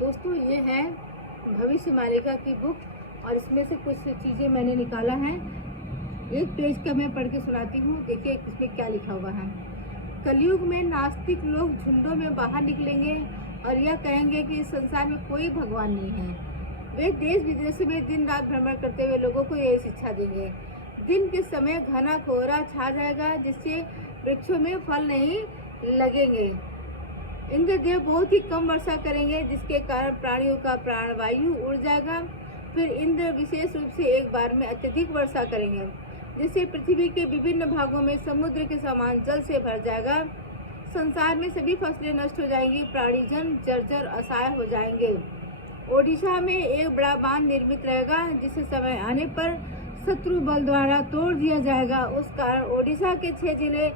दोस्तों ये है भविष्य मालिका की बुक और इसमें से कुछ चीज़ें मैंने निकाला है। एक पेज का मैं पढ़ के सुनाती हूँ। देखिए इसमें क्या लिखा हुआ है। कलयुग में नास्तिक लोग झुंडों में बाहर निकलेंगे और यह कहेंगे कि इस संसार में कोई भगवान नहीं है। वे देश विदेश में दिन रात भ्रमण करते हुए लोगों को यही शिक्षा देंगे। दिन के समय घना कोहरा छा जाएगा जिससे वृक्षों में फल नहीं लगेंगे। इंद्रदेव बहुत ही कम वर्षा करेंगे जिसके कारण प्राणियों का प्राणवायु उड़ जाएगा। फिर इंद्र विशेष रूप से एक बार में अत्यधिक वर्षा करेंगे जिससे पृथ्वी के विभिन्न भागों में समुद्र के समान जल से भर जाएगा। संसार में सभी फसलें नष्ट हो जाएंगी, प्राणीजन जर्जर असहाय हो जाएंगे। ओडिशा में एक बड़ा बांध निर्मित रहेगा जिसे समय आने पर शत्रु बल द्वारा तोड़ दिया जाएगा। उस कारण ओडिशा के 6 जिले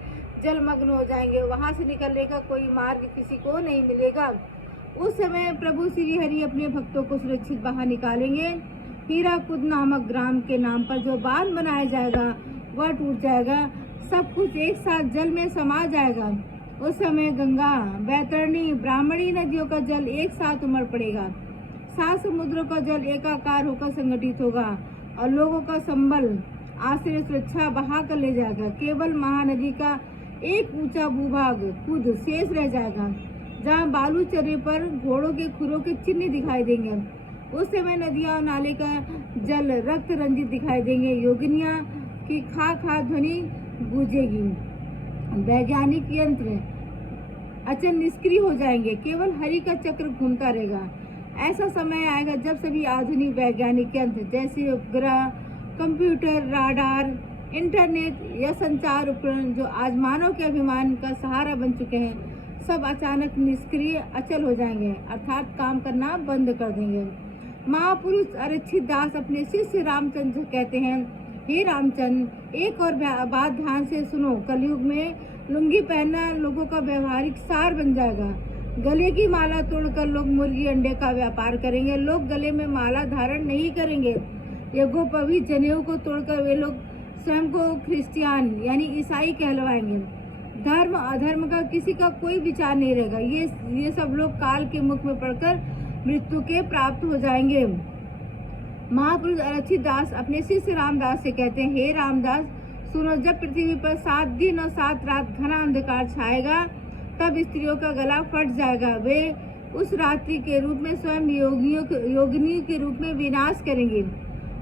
जलमग्न हो जाएंगे। वहां से निकलने का कोई मार्ग किसी को नहीं मिलेगा। उस समय प्रभु श्री हरि अपने भक्तों को सुरक्षित बाहर निकालेंगे। हीराकुद नामक ग्राम के नाम पर जो बांध बनाया जाएगा वह टूट जाएगा। सब कुछ एक साथ जल में समा जाएगा। उस समय गंगा, बैतरणी, ब्राह्मणी नदियों का जल एक साथ उमड़ पड़ेगा। 7 समुद्रों का जल एकाकार होकर संगठित होगा और लोगों का संबल, आश्रय, सुरक्षा बहा कर ले जाएगा। केवल महानदी का एक ऊंचा भूभाग खुद शेष रह जाएगा जहाँ बालू चरे पर घोड़ों के खुरों के चिन्ह दिखाई देंगे। उस समय नदियाँ और नाले का जल रक्त रंजित दिखाई देंगे। योगिनियाँ की खा खा ध्वनि गूंजेगी। वैज्ञानिक यंत्र अचल निष्क्रिय हो जाएंगे। केवल हरि का चक्र घूमता रहेगा। ऐसा समय आएगा जब सभी आधुनिक वैज्ञानिक यंत्र जैसे उपग्रह, कंप्यूटर, राडार, इंटरनेट या संचार उपकरण जो आज मानव के अभिमान का सहारा बन चुके हैं, सब अचानक निष्क्रिय अचल हो जाएंगे, अर्थात काम करना बंद कर देंगे। महापुरुष अरक्षित दास अपने शिष्य रामचंद्र कहते हैं, हे रामचंद्र, एक और बात ध्यान से सुनो। कलयुग में लुंगी पहनना लोगों का व्यवहारिक सार बन जाएगा। गले की माला तोड़कर लोग मुर्गी अंडे का व्यापार करेंगे। लोग गले में माला धारण नहीं करेंगे। यज्ञोपवीत जनेऊ को तोड़कर वे लोग स्वयं को क्रिश्चियन यानी ईसाई कहलवाएंगे। धर्म अधर्म का किसी का कोई विचार नहीं रहेगा। ये सब लोग काल के मुख में पड़कर मृत्यु के प्राप्त हो जाएंगे। महापुरुष अरक्षित दास अपने शिष्य रामदास से कहते हैं, हे रामदास सुनो, जब पृथ्वी पर 7 दिन और 7 रात घना अंधकार छाएगा तब स्त्रियों का गला फट जाएगा। वे उस रात्रि के रूप में स्वयं योगिनियों के रूप में विनाश करेंगे।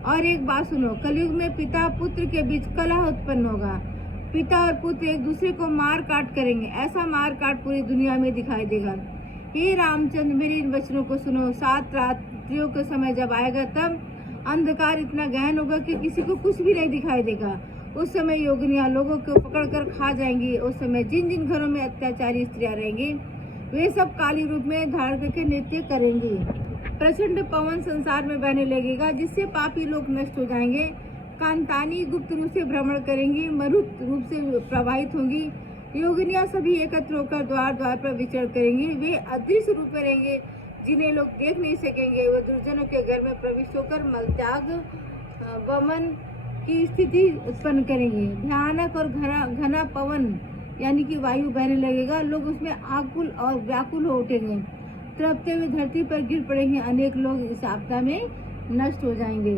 और एक बात सुनो, कलयुग में पिता पुत्र के बीच कलह उत्पन्न होगा। पिता और पुत्र एक दूसरे को मार काट करेंगे। ऐसा मार काट पूरी दुनिया में दिखाई देगा। हे रामचंद्र, मेरे इन वचनों को सुनो। 7 रात्रियों का समय जब आएगा तब अंधकार इतना गहन होगा कि किसी को कुछ भी नहीं दिखाई देगा। उस समय योगिनियां लोगों को पकड़कर खा जाएंगी। उस समय जिन जिन घरों में अत्याचारी स्त्रियां रहेंगी वे सब काली रूप में धारण करके नृत्य करेंगी। प्रचंड पवन संसार में बहने लगेगा जिससे पापी लोग नष्ट हो जाएंगे। कांतानी गुप्त रूप से भ्रमण करेंगी, मरुत रूप से प्रवाहित होंगी। योगिनियां सभी एकत्र होकर द्वार द्वार पर विचरण करेंगी। वे अदृश्य रूप में रहेंगे जिन्हें लोग देख नहीं सकेंगे। वे दुर्जनों के घर में प्रविष्ट होकर मलत्याग वमन की स्थिति उत्पन्न करेंगे। भयानक और घना पवन यानी कि वायु बहने लगेगा। लोग उसमें आकुल और व्याकुल हो उठेंगे। तड़पते हुए धरती पर गिर पड़ेंगे। अनेक लोग इस आपदा में नष्ट हो जाएंगे।